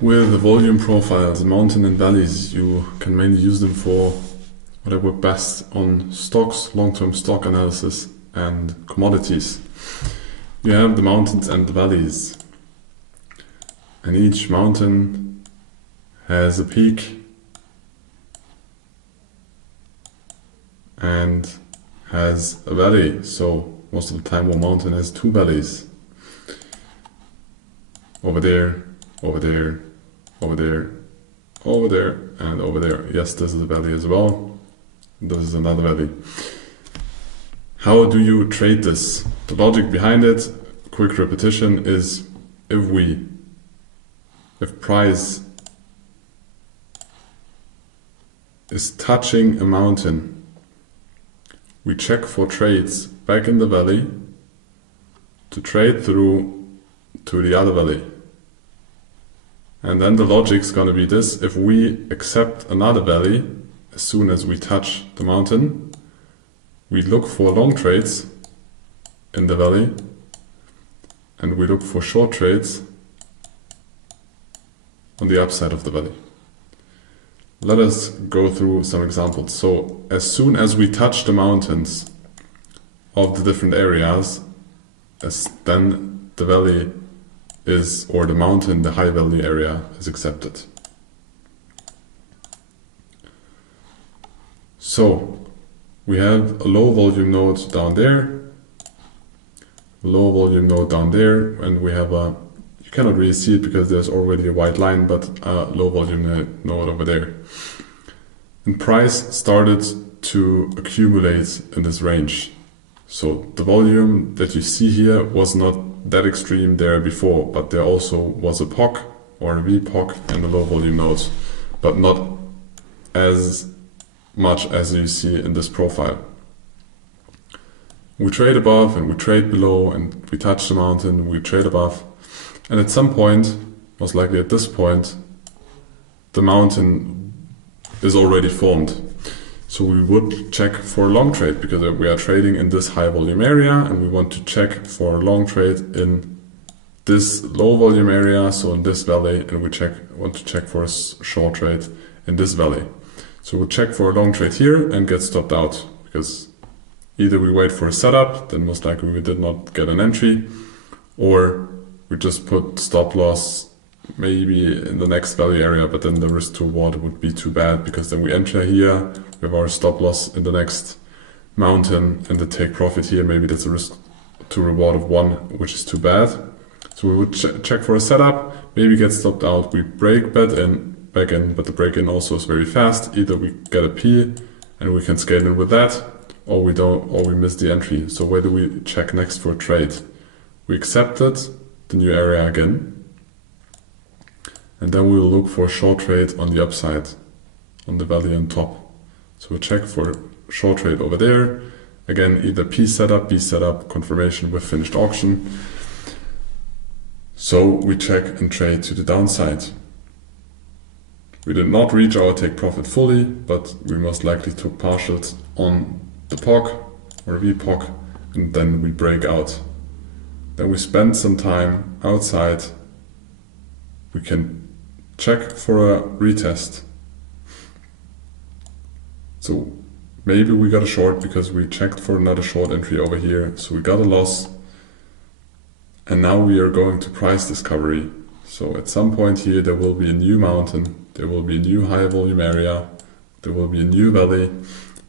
With the volume profiles, mountain and valleys, you can mainly use them for what I work best on stocks, long-term stock analysis, and commodities. You have the mountains and the valleys, and each mountain has a peak and has a valley. So most of the time one mountain has two valleys. Over there, over there, over there, over there, and over there. Yes, this is a valley as well. This is another valley. How do you trade this? The logic behind it, quick repetition, is if price is touching a mountain, we check for trades back in the valley to trade through to the other valley. And then the logic's gonna be this: if we accept another valley as soon as we touch the mountain, we look for long trades in the valley and we look for short trades on the upside of the valley. Let us go through some examples. So as soon as we touch the mountains of the different areas, then the valley is, or the mountain, the high value area is accepted. So we have a low volume node down there, a low volume node down there, and we have a, you cannot really see it because there's already a white line, but a low volume node over there. And price started to accumulate in this range. So the volume that you see here was not that extreme there before, but there also was a POC or a VPOC in the low volume nodes, but not as much as you see in this profile. We trade above and we trade below, and we touch the mountain, we trade above, and at some point, most likely at this point, the mountain is already formed. So we would check for a long trade because we are trading in this high volume area and we want to check for a long trade in this low volume area, so in this valley, and we want to check for a short trade in this valley. So we'll check for a long trade here and get stopped out, because either we wait for a setup, then most likely we did not get an entry, or we just put stop loss maybe in the next value area, but then the risk to reward would be too bad, because then we enter here, we have our stop loss in the next mountain, and the take profit here, maybe that's a risk to reward of 1, which is too bad. So we would check for a setup, maybe get stopped out, we break back in, but the break in also is very fast. Either we get a P and we can scale in with that, or we don't, or we miss the entry. So where do we check next for a trade? We accepted the new area again, and then we will look for a short trade on the upside, on the valley on top. So we'll check for a short trade over there. Again, either P setup, B setup, confirmation with finished auction. So we check and trade to the downside. We did not reach our take profit fully, but we most likely took partials on the POC or VPOC, and then we break out. Then we spend some time outside. We can check for a retest. So maybe we got a short because we checked for another short entry over here. So we got a loss. And now we are going to price discovery. So at some point here, there will be a new mountain. There will be a new high volume area. There will be a new valley.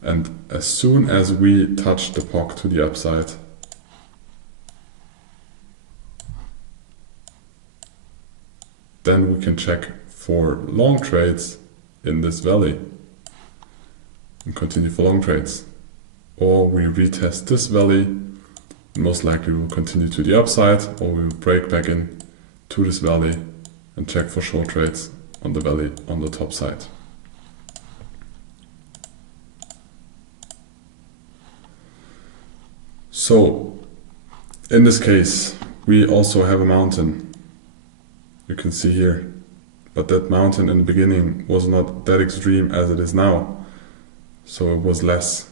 And as soon as we touch the POC to the upside, then we can check for long trades in this valley and continue for long trades. Or we retest this valley, and most likely we'll continue to the upside, or we will break back in to this valley and check for short trades on the valley on the top side. So in this case, we also have a mountain. You can see here, but that mountain in the beginning was not that extreme as it is now. So it was less.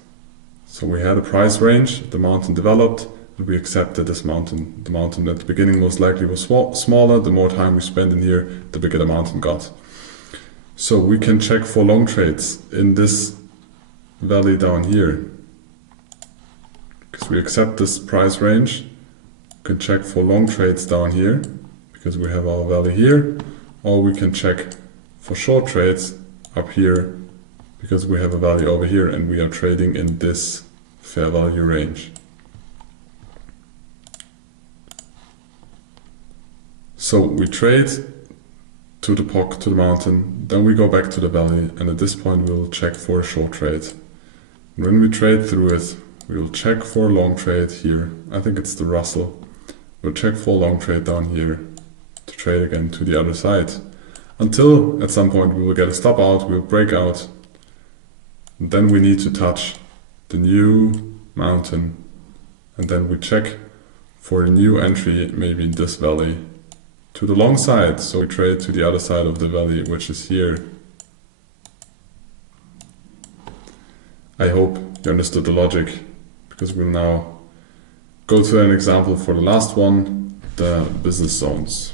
So we had a price range, the mountain developed, we accept that the mountain at the beginning most likely was smaller. The more time we spend in here, the bigger the mountain got. So we can check for long trades in this valley down here. Because we accept this price range, we can check for long trades down here, because we have our valley here, or we can check for short trades up here, because we have a value over here and we are trading in this fair value range. So we trade to the POC, to the mountain, then we go back to the valley, and at this point we will check for a short trade. And when we trade through it, we will check for a long trade here. I think it's the Russell. We'll check for a long trade down here to trade again to the other side. Until at some point we will get a stop out, we'll break out. And then we need to touch the new mountain. And then we check for a new entry, maybe in this valley, to the long side. So we trade to the other side of the valley, which is here. I hope you understood the logic, because we'll now go to an example for the last one, the business zones.